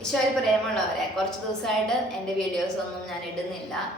ഈശോയിൽ പ്രേമുള്ളവരെ കുറച്ച് ദിവസമായിട്ട് എന്റെ വീഡിയോസ് ഒന്നും ഞാൻ ഇടുന്നില്ല.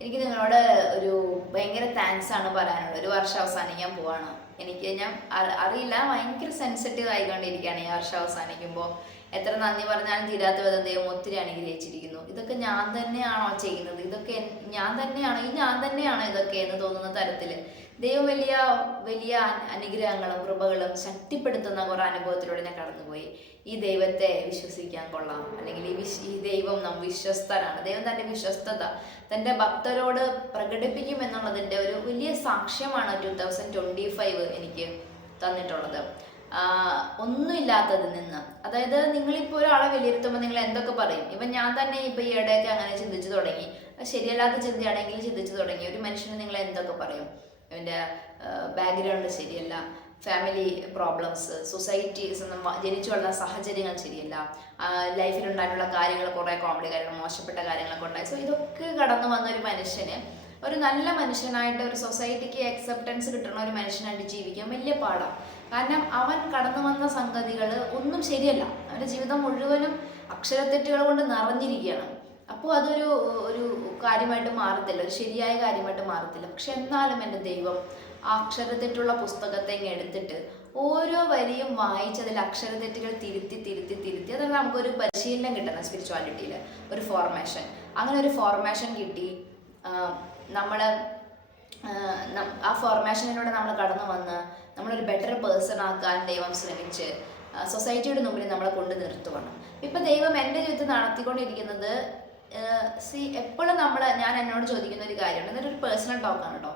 എനിക്ക് നിങ്ങളോട് ഒരു ഭയങ്കര താങ്ക്സ് ആണ് പറയാനുള്ളത്. ഒരു വർഷം അവസാനിക്കാൻ പോവാണ്. എനിക്ക് ഞാൻ അറി- അറിയില്ല ഭയങ്കര സെൻസിറ്റീവ് ആയിക്കൊണ്ടിരിക്കുകയാണ് ഈ വർഷം അവസാനിക്കുമ്പോൾ. എത്ര നന്ദി പറഞ്ഞാലും തീരാത്ത വിധം ദൈവം ഒത്തിരി അനുഗ്രഹിച്ചിരിക്കുന്നു. ഇതൊക്കെ ഞാൻ തന്നെയാണോ ചെയ്യുന്നത്? ഇതൊക്കെ ഞാൻ തന്നെയാണോ? ഈ ഞാൻ തന്നെയാണോ ഇതൊക്കെ എന്ന് തോന്നുന്ന തരത്തിൽ ദൈവം വലിയ വലിയ അനുഗ്രഹങ്ങളും കൃപകളും ശക്തിപ്പെടുത്തുന്ന കുറേ അനുഭവത്തിലൂടെ ഞാൻ കടന്നുപോയി. ഈ ദൈവത്തെ വിശ്വസിക്കാൻ കൊള്ളാം. അല്ലെങ്കിൽ ഈ വിശ് ഈ ദൈവം നാം വിശ്വസ്തരാണ്. ദൈവം തന്റെ വിശ്വസ്തത തന്റെ ഭക്തരോട് പ്രകടിപ്പിക്കും എന്നുള്ളതിന്റെ ഒരു വലിയ സാക്ഷ്യമാണ് ടു തൗസൻഡ് ട്വന്റി ഫൈവ് എനിക്ക് തന്നിട്ടുള്ളത്. ഒന്നുമില്ലാത്തതിൽ നിന്ന്. അതായത് നിങ്ങളിപ്പോൾ ഒരാളെ വിലയിരുത്തുമ്പോൾ നിങ്ങൾ എന്തൊക്കെ പറയും? ഇപ്പം ഞാൻ തന്നെ ഇപ്പം ഈ ഇടയൊക്കെ അങ്ങനെ ചിന്തിച്ചു തുടങ്ങി. ശരിയല്ലാത്ത ചിന്തയാണെങ്കിൽ ചിന്തിച്ചു തുടങ്ങി. ഒരു മനുഷ്യന് നിങ്ങൾ എന്തൊക്കെ പറയും? അവന്റെ ബാക്ക്ഗ്രൗണ്ട് ശരിയല്ല. ഫാമിലി പ്രോബ്ലംസ് സൊസൈറ്റി ജനിച്ചു വളർന്ന സാഹചര്യങ്ങൾ ശരിയല്ല. ലൈഫിൽ ഉണ്ടായിട്ടുള്ള കാര്യങ്ങൾ കുറേ കോമഡി കാര്യങ്ങൾ മോശപ്പെട്ട കാര്യങ്ങളൊക്കെ ഉണ്ടായി. സോ ഇതൊക്കെ കടന്നു വന്ന ഒരു മനുഷ്യന് ഒരു നല്ല മനുഷ്യനായിട്ട് ഒരു സൊസൈറ്റിക്ക് അക്സെപ്റ്റൻസ് കിട്ടുന്ന ഒരു മനുഷ്യനായിട്ട് ജീവിക്കാൻ വലിയ പാടാണ് കാരണം അവൻ കടന്നു വന്ന സംഗതികൾ ഒന്നും ശരിയല്ല. അവന്റെ ജീവിതം മുഴുവനും അക്ഷരത്തെറ്റുകൾ കൊണ്ട് നിറഞ്ഞിരിക്കുകയാണ്. അപ്പോൾ അതൊരു ഒരു കാര്യമായിട്ട് മാറത്തില്ല. ഒരു ശരിയായ കാര്യമായിട്ട് മാറത്തില്ല. പക്ഷെ എന്നാലും എന്റെ ദൈവം ആ അക്ഷരത്തെറ്റുള്ള പുസ്തകത്തെ ഇങ്ങ് എടുത്തിട്ട് ഓരോ വരിയും വായിച്ചതിൽ അക്ഷരത്തെറ്റുകൾ തിരുത്തി തിരുത്തി തിരുത്തി. അതാണ് നമുക്കൊരു പരിശീലനം കിട്ടുന്നത് സ്പിരിച്വാലിറ്റിയിൽ ഒരു ഫോർമേഷൻ അങ്ങനെ ഒരു ഫോർമേഷൻ കിട്ടി. നമ്മൾ ആ ഫോർമേഷനിലൂടെ നമ്മൾ കടന്നു വന്ന് നമ്മളൊരു ബെറ്റർ പേഴ്സൺ ആക്കാൻ ദൈവം ശ്രമിച്ച് സൊസൈറ്റിയുടെ മുമ്പിൽ നമ്മളെ കൊണ്ട് നിർത്തുവാണ്. ഇപ്പം ദൈവം എന്റെ ജീവിതത്തിൽ നടത്തിക്കൊണ്ടിരിക്കുന്നത് സി എപ്പോഴും നമ്മൾ ഞാൻ എന്നോട് ചോദിക്കുന്ന ഒരു കാര്യമാണ്. എന്നിട്ട് ഒരു പേഴ്സണൽ ടോക്കാണ് കേട്ടോ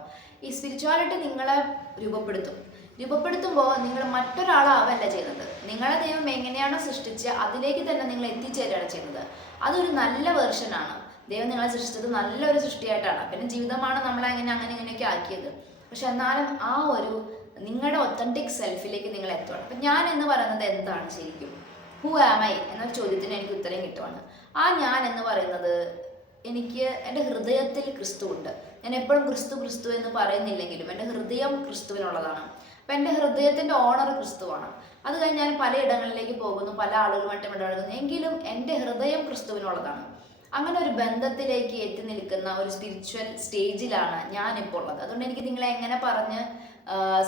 ഈ സ്പിരിച്വാലിറ്റി നിങ്ങളെ രൂപപ്പെടുത്തും. രൂപപ്പെടുത്തുമ്പോൾ നിങ്ങൾ മറ്റൊരാളാവല്ല ചെയ്യുന്നത്. നിങ്ങളെ ദൈവം എങ്ങനെയാണോ സൃഷ്ടിച്ച് അതിലേക്ക് തന്നെ നിങ്ങൾ എത്തിച്ചേരുകയാണ് ചെയ്യുന്നത്. അതൊരു നല്ല വേർഷനാണ് ദൈവം നിങ്ങളെ സൃഷ്ടിച്ചത് നല്ലൊരു സൃഷ്ടിയായിട്ടാണ്. പിന്നെ ജീവിതമാണ് നമ്മളെ അങ്ങനെ അങ്ങനെ ഇങ്ങനെയൊക്കെ ആക്കിയത്. പക്ഷെ എന്നാലും ആ ഒരു നിങ്ങളുടെ ഒത്തന്റിക് സെൽഫിലേക്ക് നിങ്ങൾ എത്തുകയാണ് അപ്പം ഞാൻ എന്ന് പറയുന്നത് എന്താണ് ശരിക്കും? ഹു ആം ഐ എന്ന ചോദ്യത്തിന് എനിക്ക് ഉത്തരം കിട്ടുവാണ്. ആ ഞാൻ എന്ന് പറയുന്നത് എനിക്ക് എന്റെ ഹൃദയത്തിൽ ക്രിസ്തു ഉണ്ട്. ഞാൻ എപ്പോഴും ക്രിസ്തു ക്രിസ്തു എന്ന് പറയുന്നില്ലെങ്കിലും എന്റെ ഹൃദയം ക്രിസ്തുവിനുള്ളതാണ്. അപ്പം എന്റെ ഹൃദയത്തിന്റെ ഓണർ ക്രിസ്തുവാണ്. അത് കഴിഞ്ഞ് ഞാൻ പലയിടങ്ങളിലേക്ക് പോകുന്നു പല ആളുകളുമായിട്ട് ഇടപെടുന്നു എങ്കിലും എന്റെ ഹൃദയം ക്രിസ്തുവിനുള്ളതാണ്. അങ്ങനെ ഒരു ബന്ധത്തിലേക്ക് എത്തി നിൽക്കുന്ന ഒരു സ്പിരിച്വൽ സ്റ്റേജിലാണ് ഞാനിപ്പോൾ ഉള്ളത് അതുകൊണ്ട് എനിക്ക് നിങ്ങളെ എങ്ങനെ പറഞ്ഞ്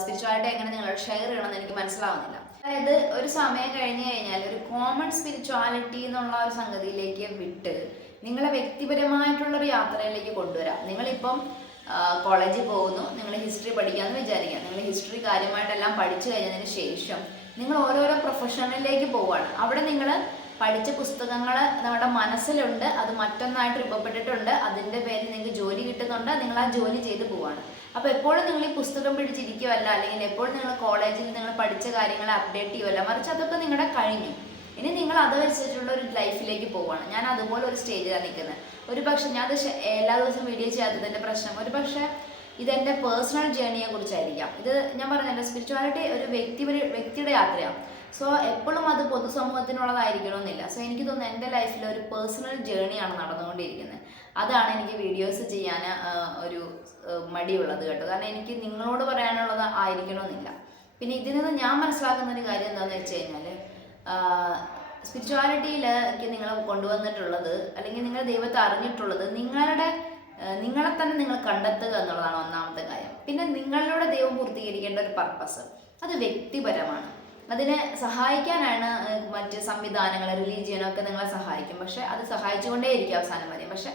സ്പിരിച്വാലിറ്റി എങ്ങനെ നിങ്ങൾ ഷെയർ ചെയ്യണമെന്ന് എനിക്ക് മനസ്സിലാവുന്നില്ല. അതായത് ഒരു സമയം കഴിഞ്ഞു കഴിഞ്ഞാൽ ഒരു കോമൺ സ്പിരിച്വാലിറ്റി എന്നുള്ള ഒരു സംഗതിയിലേക്ക് വിട്ട് നിങ്ങളെ വ്യക്തിപരമായിട്ടുള്ള ഒരു യാത്രയിലേക്ക് കൊണ്ടുവരാം. നിങ്ങളിപ്പം കോളേജിൽ പോകുന്നു നിങ്ങൾ ഹിസ്റ്ററി പഠിക്കാമെന്ന് വിചാരിക്കുക. നിങ്ങൾ ഹിസ്റ്ററി കാര്യമായിട്ടെല്ലാം പഠിച്ചു കഴിഞ്ഞതിന് ശേഷം നിങ്ങൾ ഓരോരോ പ്രൊഫഷനിലേക്ക് പോവുകയാണ്. അവിടെ നിങ്ങൾ പഠിച്ച പുസ്തകങ്ങൾ നമ്മുടെ മനസ്സിലുണ്ട് അത് മറ്റൊന്നായിട്ട് രൂപപ്പെട്ടിട്ടുണ്ട് അതിന്റെ പേരിൽ നിങ്ങൾക്ക് ജോലി കിട്ടുന്നുണ്ട് നിങ്ങൾ ആ ജോലി ചെയ്തു പോവാണ്. അപ്പോൾ എപ്പോഴും നിങ്ങൾ ഈ പുസ്തകം പിടിച്ചിരിക്കുമല്ല അല്ലെങ്കിൽ എപ്പോഴും നിങ്ങൾ കോളേജിൽ നിങ്ങൾ പഠിച്ച കാര്യങ്ങളെ അപ്ഡേറ്റ് ചെയ്യുമല്ല മറിച്ച് അതൊക്കെ നിങ്ങളുടെ കഴിഞ്ഞു. ഇനി നിങ്ങൾ അത് വെച്ചിട്ടുള്ള ഒരു ലൈഫിലേക്ക് പോവാണ്. ഞാൻ അതുപോലെ ഒരു സ്റ്റേജിലാണ് നിൽക്കുന്നത്. ഒരു പക്ഷെ ഞാൻ അത് എല്ലാ ദിവസവും വീഡിയോ ചെയ്യാത്തതിന്റെ പ്രശ്നം. ഒരു പക്ഷേ ഇതെന്റെ പേഴ്സണൽ ജേണിയെ കുറിച്ചായിരിക്കാം. ഇത് ഞാൻ പറഞ്ഞ സ്പിരിച്വാലിറ്റി ഒരു വ്യക്തി വ്യക്തിയുടെ യാത്രയാണ്. സോ എപ്പോഴും അത് പൊതുസമൂഹത്തിനുള്ളതായിരിക്കണമെന്നില്ല. സോ എനിക്ക് തോന്നുന്നു എന്റെ ലൈഫിൽ ഒരു പേഴ്സണൽ ജേണിയാണ് നടന്നുകൊണ്ടിരിക്കുന്നത്. അതാണ് എനിക്ക് വീഡിയോസ് ചെയ്യാൻ ഒരു മടിയുള്ളത് കേട്ടോ. കാരണം എനിക്ക് നിങ്ങളോട് പറയാനുള്ളത് ആയിരിക്കണമെന്നില്ല. പിന്നെ ഇതിൽ നിന്ന് ഞാൻ മനസ്സിലാക്കുന്ന ഒരു കാര്യം എന്താണെന്ന് വെച്ച് കഴിഞ്ഞാൽ സ്പിരിച്വാലിറ്റിയിലേക്ക് നിങ്ങളെ കൊണ്ടുവന്നിട്ടുള്ളത് അല്ലെങ്കിൽ നിങ്ങൾ ദൈവത്തെ അറിഞ്ഞിട്ടുള്ളത് നിങ്ങളുടെ നിങ്ങളെ തന്നെ നിങ്ങൾ കണ്ടെത്തുക എന്നുള്ളതാണ് ഒന്നാമത്തെ കാര്യം. പിന്നെ നിങ്ങളിലൂടെ ദൈവം പൂർത്തീകരിക്കേണ്ട ഒരു പർപ്പസ് അത് വ്യക്തിപരമാണ്. അതിനെ സഹായിക്കാനാണ് മറ്റ് സംവിധാനങ്ങൾ റിലീജിയനൊക്കെ നിങ്ങളെ സഹായിക്കും. പക്ഷെ അത് സഹായിച്ചുകൊണ്ടേയിരിക്കും അവസാനം വരെ. പക്ഷെ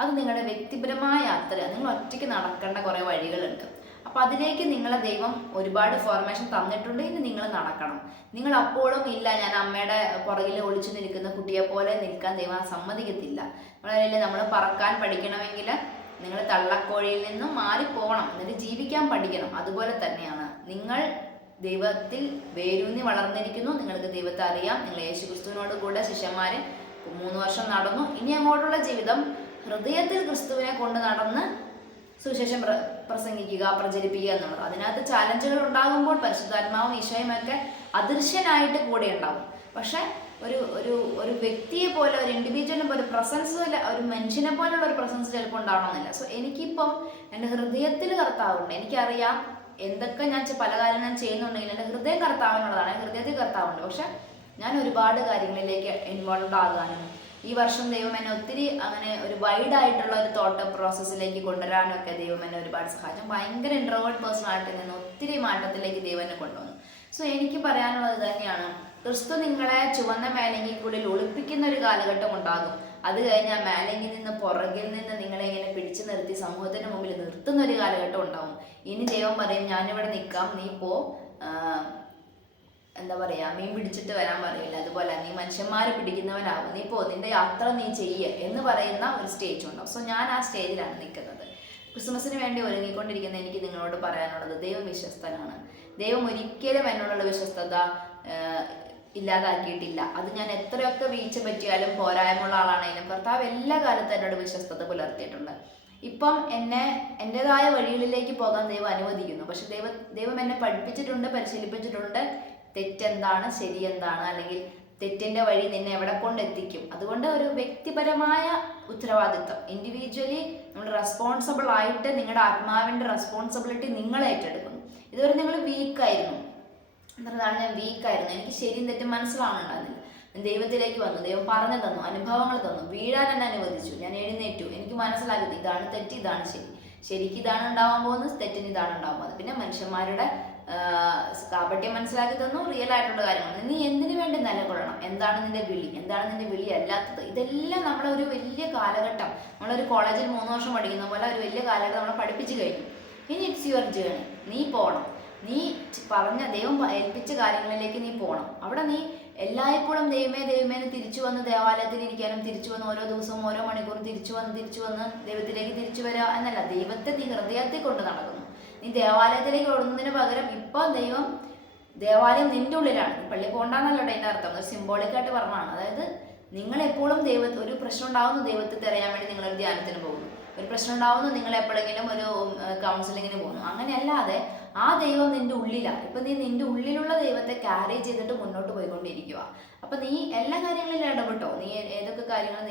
അത് നിങ്ങളുടെ വ്യക്തിപരമായ യാത്ര നിങ്ങൾ ഒറ്റയ്ക്ക് നടക്കേണ്ട കുറേ വഴികളുണ്ട്. അപ്പോൾ അതിലേക്ക് നിങ്ങളെ ദൈവം ഒരുപാട് ഫോർമേഷൻ തന്നിട്ടുണ്ട്. ഇനി നിങ്ങൾ നടക്കണം. നിങ്ങൾ അപ്പോഴും ഇല്ല ഞാൻ അമ്മയുടെ പുറകിൽ ഒളിച്ചു നിൽക്കുന്ന കുട്ടിയെ പോലെ നിൽക്കാൻ ദൈവം സമ്മതിക്കത്തില്ല. നമ്മളല്ലേ നമ്മൾ പറക്കാൻ പഠിക്കണമെങ്കിൽ നിങ്ങൾ തള്ളക്കോഴിയിൽ നിന്നും മാറിപ്പോകണം. എന്നിട്ട് ജീവിക്കാൻ പഠിക്കണം. അതുപോലെ തന്നെയാണ്. നിങ്ങൾ ദൈവത്തിൽ വേരൂന്നി വളർന്നിരിക്കുന്നു. നിങ്ങൾക്ക് ദൈവത്തെ അറിയാം. നിങ്ങൾ യേശു ക്രിസ്തുവിനോട് കൂടെ ശിഷ്യന്മാരെ മൂന്ന് വർഷം നടന്നു. ഇനി അങ്ങോട്ടുള്ള ജീവിതം ഹൃദയത്തിൽ ക്രിസ്തുവിനെ കൊണ്ട് നടന്ന് സുവിശേഷം പ്ര പ്രസംഗിക്കുക പ്രചരിപ്പിക്കുക എന്നുള്ളത്. അതിനകത്ത് ചാലഞ്ചുകൾ ഉണ്ടാകുമ്പോൾ പരിശുദ്ധാത്മാവും ഈശോയും ഒക്കെ അദൃശ്യനായിട്ട് കൂടെ ഉണ്ടാവും. പക്ഷെ ഒരു ഒരു ഒരു വ്യക്തിയെ പോലെ ഒരു ഇൻഡിവിജ്വലിനെ പോലെ പ്രസൻസ് ഒരു മനുഷ്യനെ പോലെയുള്ള ഒരു പ്രസൻസ് ചിലപ്പോൾ ഉണ്ടാവണമെന്നില്ല. സോ എനിക്കിപ്പം എന്റെ ഹൃദയത്തിൽ കർത്താവുണ്ട്. എനിക്കറിയാം എന്തൊക്കെ ഞാൻ പല കാര്യം ഞാൻ ചെയ്യുന്നുണ്ടെങ്കിൽ എന്റെ ഹൃദയം കർത്താവിനുള്ളതാണ്. ഹൃദയത്തിൽ കർത്താവുണ്ട്. പക്ഷെ ഞാൻ ഒരുപാട് കാര്യങ്ങളിലേക്ക് ഇൻവോൾവ് ആകാനും ഈ വർഷം ദൈവം എന്നെ ഒത്തിരി അങ്ങനെ ഒരു വൈഡ് ആയിട്ടുള്ള ഒരു തോട്ട് പ്രോസസ്സിലേക്ക് കൊണ്ടുവരാനും ഒക്കെ ദൈവം എന്നെ ഒരുപാട് സഹായിച്ചു. ഭയങ്കര ഇൻട്രോവേർഡ് പേഴ്സൺ ആയിട്ട് നിന്ന് ഒത്തിരി മാറ്റത്തിലേക്ക് ദൈവം എന്നെ കൊണ്ടുവന്നു. സോ എനിക്ക് പറയാനുള്ളത് തന്നെയാണ് ക്രിസ്തു നിങ്ങളെ ചുവന്ന മേലങ്കിക്കുള്ളിൽ ഒളിപ്പിക്കുന്ന ഒരു കാലഘട്ടം ഉണ്ടാകും. അത് കഴിഞ്ഞ് ആ നിന്ന് പുറകിൽ നിന്ന് നിങ്ങളെ ഇങ്ങനെ പിടിച്ചു നിർത്തി സമൂഹത്തിന് മുമ്പിൽ നിർത്തുന്ന ഒരു കാലഘട്ടം ഉണ്ടാവും. ഇനി ദൈവം പറയും ഞാനിവിടെ നിൽക്കാം നീ പോ. എന്താ പറയാ മീൻ പിടിച്ചിട്ട് വരാൻ പറയില്ല. അതുപോലെ നീ മനുഷ്യന്മാരെ പിടിക്കുന്നവനാവും. നീ പോ നിന്റെ യാത്ര നീ ചെയ്യ എന്ന് പറയുന്ന ഒരു സ്റ്റേജ് ഉണ്ടാവും. സോ ഞാൻ ആ സ്റ്റേജിലാണ് നിൽക്കുന്നത്. ക്രിസ്മസിന് വേണ്ടി ഒരുങ്ങിക്കൊണ്ടിരിക്കുന്ന എനിക്ക് നിങ്ങളോട് പറയാനുള്ളത് ദൈവം വിശ്വസ്തനാണ്. ദൈവം ഒരിക്കലും എന്നോടുള്ള വിശ്വസ്തത ഇല്ലാതാക്കിയിട്ടില്ല. അത് ഞാൻ എത്രയൊക്കെ വീഴ്ച പറ്റിയാലും പോരായ്മയുള്ള ആളാണെങ്കിലും കർത്താവ് എല്ലാ കാലത്തും എന്നോട് വിശ്വസ്തത പുലർത്തിയിട്ടുണ്ട്. ഇപ്പം എന്നെ എന്റെതായ വഴികളിലേക്ക് പോകാൻ ദൈവം അനുവദിക്കുന്നു. പക്ഷെ ദൈവം ദൈവം എന്നെ പഠിപ്പിച്ചിട്ടുണ്ട് പരിശീലിപ്പിച്ചിട്ടുണ്ട്. തെറ്റെന്താണ് ശരി എന്താണ് അല്ലെങ്കിൽ തെറ്റിന്റെ വഴി നിന്നെ എവിടെ കൊണ്ടെത്തിക്കും? അതുകൊണ്ട് ഒരു വ്യക്തിപരമായ ഉത്തരവാദിത്വം. ഇൻഡിവിജ്വലി നമ്മൾ റെസ്പോൺസിബിൾ ആയിട്ട് നിങ്ങളുടെ ആത്മാവിന്റെ റെസ്പോൺസിബിലിറ്റി നിങ്ങൾ ഏറ്റെടുക്കുന്നു. ഇതുവരെ നിങ്ങൾ വീക്കായിരുന്നു എന്നതാണ് ഞാൻ വീക്കായിരുന്നു എനിക്ക് ശരിയും തെറ്റും ഞാൻ ദൈവത്തിലേക്ക് വന്നു. ദൈവം പറഞ്ഞു തന്നു അനുഭവങ്ങൾ തന്നു. വീഴാൻ എന്നെ അനുവദിച്ചു. ഞാൻ എഴുന്നേറ്റു. എനിക്ക് മനസ്സിലാകുന്നു ഇതാണ് തെറ്റ് ഇതാണ് ശരി. ശരിക്ക് ഇതാണ് ഉണ്ടാവാൻ പോകുന്നത് തെറ്റിന് ഇതാണ് ഉണ്ടാവാൻ പോകുന്നത്. പിന്നെ മനുഷ്യന്മാരുടെ കാപട്യം മനസ്സിലാക്കി തന്നു റിയൽ ആയിട്ടുള്ള കാര്യങ്ങൾ. നീ എന്തിനു വേണ്ടി നിലകൊള്ളണം? എന്താണ് നിന്റെ വിളി? എന്താണ് നിന്റെ വിളി അല്ലാത്തത്? ഇതെല്ലാം നമ്മളെ ഒരു വലിയ കാലഘട്ടം. നമ്മളൊരു കോളേജിൽ മൂന്ന് വർഷം പഠിക്കുന്ന പോലെ ഒരു വലിയ കാലഘട്ടം നമ്മളെ പഠിപ്പിച്ചു കഴിഞ്ഞു. ഇനി ഇറ്റ്സ് യുവർ ജേണി നീ പോണം. നീ പറഞ്ഞ ദൈവം ഏൽപ്പിച്ച കാര്യങ്ങളിലേക്ക് നീ പോകണം അവിടെ നീ എല്ലായ്പ്പോഴും ദൈവമേ ദൈവമേ തിരിച്ചു വന്ന് ദേവാലയത്തിൽ ഇരിക്കാനും തിരിച്ചു വന്ന് ഓരോ ദിവസവും ഓരോ മണിക്കൂറും തിരിച്ചു വന്ന് തിരിച്ചു വന്ന് ദൈവത്തിലേക്ക് തിരിച്ചു വരിക എന്നല്ല. ദൈവത്തെ നീ ഹൃദയത്തിൽ കൊണ്ട് നടക്കുന്നു. നീ ദേവാലയത്തിലേക്ക് ഓടുന്നതിന് പകരം ഇപ്പൊ ദൈവം ദേവാലയം നിന്റെ ഉള്ളിലാണ്. പള്ളി പോകണ്ടാന്നല്ലോ അതിന്റെ അർത്ഥം. ഒരു സിംബോളിക്കായിട്ട് പറഞ്ഞതാണ്. അതായത് നിങ്ങൾ എപ്പോഴും ദൈവ ഒരു പ്രശ്നം ഉണ്ടാവുന്നു ദൈവത്തെ തിരയാൻ വേണ്ടി നിങ്ങൾ ഒരു ധ്യാനത്തിന് പോകുന്നു. ഒരു പ്രശ്നം ഉണ്ടാവുന്നു നിങ്ങൾ എപ്പോഴെങ്കിലും ഒരു കൗൺസിലിങ്ങിന് പോകുന്നു. അങ്ങനെയല്ലാതെ ആ ദൈവം നിന്റെ ഉള്ളിലാണ്. ഇപ്പൊ നീ നിന്റെ ഉള്ളിലുള്ള ദൈവത്തെ ക്യാരി ചെയ്തിട്ട് മുന്നോട്ട് പോയിക്കൊണ്ടിരിക്കുക അപ്പൊ നീ എല്ലാ കാര്യങ്ങളിലും ഇടപെട്ടോ? നീ ഏതൊക്കെ കാര്യങ്ങൾ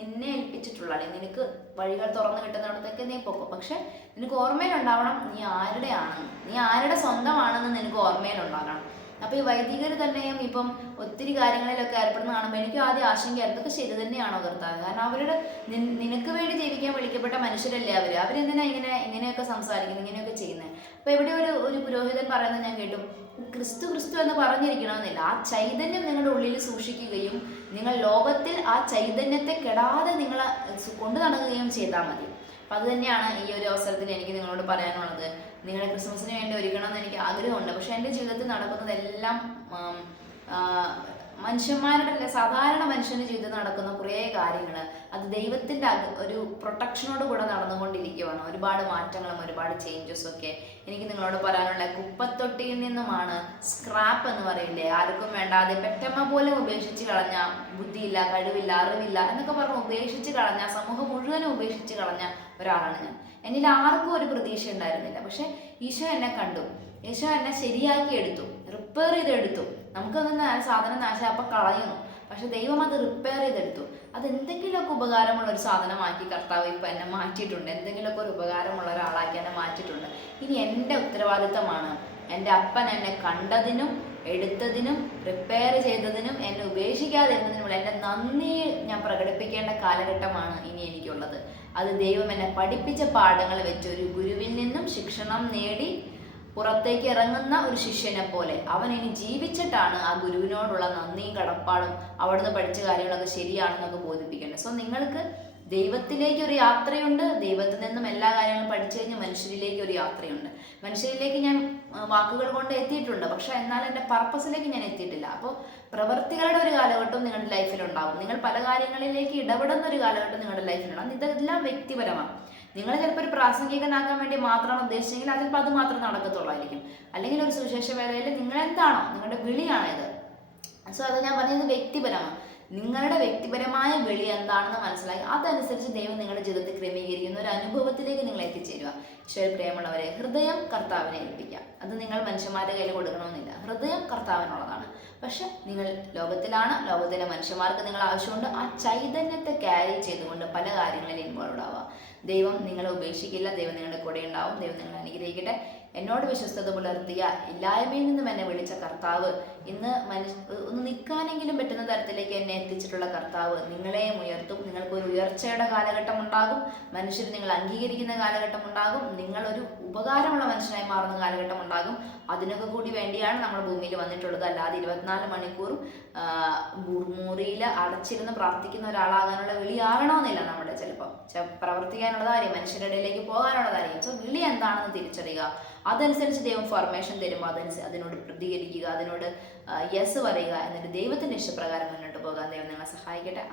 നിന്നെ ഏൽപ്പിച്ചിട്ടുള്ള അല്ലെങ്കിൽ നിനക്ക് വഴികൾ തുറന്നു കിട്ടുന്നിടത്തൊക്കെ നീ പോക്കോ. പക്ഷെ നിനക്ക് ഓർമ്മയിലുണ്ടാവണം നീ ആരുടെയാണെന്ന് നീ ആരുടെ സ്വന്തമാണെന്ന് നിനക്ക് ഓർമ്മയിലുണ്ടാകണം. അപ്പൊ ഈ വൈദികർ തന്നെയും ഇപ്പം ഒത്തിരി കാര്യങ്ങളിലൊക്കെ ഏർപ്പെടുന്ന കാണുമ്പോൾ എനിക്ക് ആദ്യം ആശങ്കയായിരുന്നു ഇതൊക്കെ ശരി തന്നെയാണോ കർത്താവ്? കാരണം അവരുടെ നിനക്ക് വേണ്ടി മനുഷ്യരല്ലേ അവർ? അവരെന്തിനാ ഇങ്ങനെ ഇങ്ങനെയൊക്കെ സംസാരിക്കുന്നത് ഇങ്ങനെയൊക്കെ ചെയ്യുന്നത്? അപ്പൊ എവിടെ ഒരു ഒരു പുരോഹിതൻ പറയുന്നത് ഞാൻ കേട്ടു. ക്രിസ്തു ക്രിസ്തു എന്ന് പറഞ്ഞിരിക്കണമെന്നില്ല. ആ ചൈതന്യം നിങ്ങളുടെ ഉള്ളിൽ സൂക്ഷിക്കുകയും നിങ്ങൾ ലോകത്തിൽ ആ ചൈതന്യത്തെ കെടാതെ നിങ്ങൾ കൊണ്ടു നടക്കുകയും ചെയ്താൽ മതി. അപ്പൊ അത് തന്നെയാണ് ഈ ഒരു അവസരത്തിൽ എനിക്ക് നിങ്ങളോട് പറയാനുള്ളത്. നിങ്ങളെ ക്രിസ്മസിന് വേണ്ടി ഒരുക്കണമെന്ന് എനിക്ക് ആഗ്രഹമുണ്ട്. പക്ഷെ എന്റെ ജീവിതത്തിൽ നടക്കുന്നതെല്ലാം മനുഷ്യന്മാരുടെ സാധാരണ മനുഷ്യന്റെ ജീവിതത്തിൽ നടക്കുന്ന കുറേ കാര്യങ്ങൾ അത് ദൈവത്തിന്റെ ഒരു പ്രൊട്ടക്ഷനോട് കൂടെ നടന്നുകൊണ്ടിരിക്കുകയാണ് ഒരുപാട് മാറ്റങ്ങളും ഒരുപാട് ചേഞ്ചസും ഒക്കെ എനിക്ക് നിങ്ങളോട് പറയാനുള്ള കുപ്പത്തൊട്ടിയിൽ നിന്നുമാണ് സ്ക്രാപ്പ് എന്ന് പറയില്ലേ? ആർക്കും വേണ്ടാതെ പെറ്റമ്മ പോലും ഉപേക്ഷിച്ച് കളഞ്ഞ ബുദ്ധിയില്ല കഴിവില്ല അറിവില്ല എന്നൊക്കെ പറഞ്ഞ് ഉപേക്ഷിച്ച് കളഞ്ഞ സമൂഹം മുഴുവനും ഉപേക്ഷിച്ച് കളഞ്ഞ ഒരാളാണ് ഞാൻ. എന്നിൽ ആർക്കും ഒരു പ്രതീക്ഷ ഉണ്ടായിരുന്നില്ല. പക്ഷെ ഈശോ എന്നെ കണ്ടു. ഈശോ എന്നെ ശരിയാക്കി എടുത്തു. റിപ്പയർ ചെയ്തെടുത്തു. നമുക്കൊന്നും ആ സാധനം നാശം അപ്പം കളയുന്നു. പക്ഷെ ദൈവം അത് റിപ്പയർ ചെയ്തെടുത്തു. അത് എന്തെങ്കിലുമൊക്കെ ഉപകാരമുള്ള ഒരു സാധനമാക്കി കർത്താവ് ഇപ്പം എന്നെ മാറ്റിയിട്ടുണ്ട്. എന്തെങ്കിലുമൊക്കെ ഒരു ഉപകാരമുള്ള ഒരാളാക്കി എന്നെ മാറ്റിയിട്ടുണ്ട്. ഇനി എന്റെ ഉത്തരവാദിത്തമാണ് എന്റെ അപ്പൻ എന്നെ കണ്ടതിനും എടുത്തതിനും റിപ്പയർ ചെയ്തതിനും എന്നെ ഉപേക്ഷിക്കാതിരുന്നതിനുമുള്ള എന്റെ നന്ദി ഞാൻ പ്രകടിപ്പിക്കേണ്ട കാലഘട്ടമാണ് ഇനി എനിക്കുള്ളത്. അത് ദൈവം എന്നെ പഠിപ്പിച്ച പാഠങ്ങൾ വെച്ച് ഒരു ഗുരുവിൽ നിന്നും ശിക്ഷണം നേടി പുറത്തേക്ക് ഇറങ്ങുന്ന ഒരു ശിഷ്യനെ പോലെ. അവൻ ഇനി ജീവിച്ചിട്ടാണ് ആ ഗുരുവിനോടുള്ള നന്ദിയും കടപ്പാടും അവിടുന്ന് പഠിച്ച കാര്യങ്ങളൊക്കെ ശരിയാണെന്നൊക്കെ ബോധിപ്പിക്കേണ്ടത്. സോ നിങ്ങൾക്ക് ദൈവത്തിലേക്ക് ഒരു യാത്രയുണ്ട്. ദൈവത്തിൽ നിന്നും എല്ലാ കാര്യങ്ങളും പഠിച്ചു കഴിഞ്ഞാൽ മനുഷ്യരിലേക്ക് ഒരു യാത്രയുണ്ട്. മനുഷ്യരിലേക്ക് ഞാൻ വാക്കുകൾ കൊണ്ട് എത്തിയിട്ടുണ്ട്. പക്ഷെ എന്നാൽ എന്റെ പർപ്പസിലേക്ക് ഞാൻ എത്തിയിട്ടില്ല. അപ്പോൾ പ്രവൃത്തികളുടെ ഒരു കാലഘട്ടം നിങ്ങളുടെ ലൈഫിൽ നിങ്ങൾ പല കാര്യങ്ങളിലേക്ക് ഇടപെടുന്ന ഒരു കാലഘട്ടം നിങ്ങളുടെ ലൈഫിലുണ്ടാവും ഇതെല്ലാം വ്യക്തിപരമാണ്. നിങ്ങൾ ചിലപ്പോൾ ഒരു പ്രാസംഗികനാക്കാൻ വേണ്ടി മാത്രമാണ് ഉദ്ദേശിച്ചെങ്കിൽ അതിൽ അത് മാത്രം നടക്കത്തുള്ളായിരിക്കും. അല്ലെങ്കിൽ ഒരു സുവിശേഷ വേളയിൽ നിങ്ങൾ എന്താണോ നിങ്ങളുടെ വിളിയാണ് ഇത് സോ അത് ഞാൻ പറഞ്ഞത് വ്യക്തിപരമാണ്. നിങ്ങളുടെ വ്യക്തിപരമായ വിളി എന്താണെന്ന് മനസ്സിലാക്കി അതനുസരിച്ച് ദൈവം നിങ്ങളുടെ ജീവിതത്തിൽ ക്രമീകരിക്കുന്ന ഒരു അനുഭവത്തിലേക്ക് നിങ്ങൾ എത്തിച്ചേരുക. ഈശ്വര പ്രേമുള്ളവരെ ഹൃദയം കർത്താവിനെ ഏൽപ്പിക്കാം അത് നിങ്ങൾ മനുഷ്യന്മാരുടെ കയ്യിൽ കൊടുക്കണമെന്നില്ല. ഹൃദയം കർത്താവിനുള്ളതാണ്. പക്ഷെ നിങ്ങൾ ലോകത്തിലാണ് ലോകത്തിലെ മനുഷ്യന്മാർക്ക് നിങ്ങൾ ആവശ്യമുണ്ട്. ആ ചൈതന്യത്തെ ക്യാരി ചെയ്തുകൊണ്ട് പല കാര്യങ്ങളിൽ ഇൻവോൾവ് ആവുക. ദൈവം നിങ്ങളെ ഉപേക്ഷിക്കില്ല. ദൈവം നിങ്ങളുടെ കൂടെ ഉണ്ടാവും. ദൈവം നിങ്ങളെ അനുഗ്രഹിക്കട്ടെ. എന്നോട് വിശ്വസ്തത പുലർത്തിയ ഇല്ലായ്മയിൽ നിന്നും എന്നെ വിളിച്ച കർത്താവ് ഇന്ന് മനുഷ്യ ഒന്ന് നിൽക്കാനെങ്കിലും പറ്റുന്ന തരത്തിലേക്ക് എന്നെ എത്തിച്ചിട്ടുള്ള കർത്താവ് നിങ്ങളെയും ഉയർത്തും. നിങ്ങൾക്ക് ഒരു ഉയർച്ചയുടെ കാലഘട്ടം ഉണ്ടാകും. മനുഷ്യർ നിങ്ങൾ അംഗീകരിക്കുന്ന കാലഘട്ടം ഉണ്ടാകും. നിങ്ങളൊരു ഉപകാരമുള്ള മനുഷ്യനായി മാറുന്ന കാലഘട്ടം ഉണ്ടാകും. അതിനൊക്കെ കൂടി വേണ്ടിയാണ് നമ്മൾ ഭൂമിയിൽ വന്നിട്ടുള്ളത്. അല്ലാതെ ഇരുപത്തിനാല് മണിക്കൂറും മുറിയിൽ അടച്ചിരുന്ന് പ്രാർത്ഥിക്കുന്ന ഒരാളാകാനുള്ള വിളിയാകണമെന്നില്ല നമ്മുടെ ചിലപ്പോൾ പ്രവർത്തിക്കാനുള്ളതായിരിക്കും മനുഷ്യരുടെ ഇടയിലേക്ക് കാര്യം. സോ വിളി എന്താണെന്ന് തിരിച്ചറിയുക. അതനുസരിച്ച് ദൈവം ഫോർമേഷൻ തരുമ്പോൾ അതനുസരിച്ച് അതിനോട് പ്രതികരിക്കുക. അതിനോട് യെസ് പറയുക. എന്നിട്ട് ദൈവത്തിന്റെ ഇഷ്ടപ്രകാരം മുന്നോട്ട് പോകാൻ ദൈവം നിങ്ങളെ സഹായിക്കട്ടെ.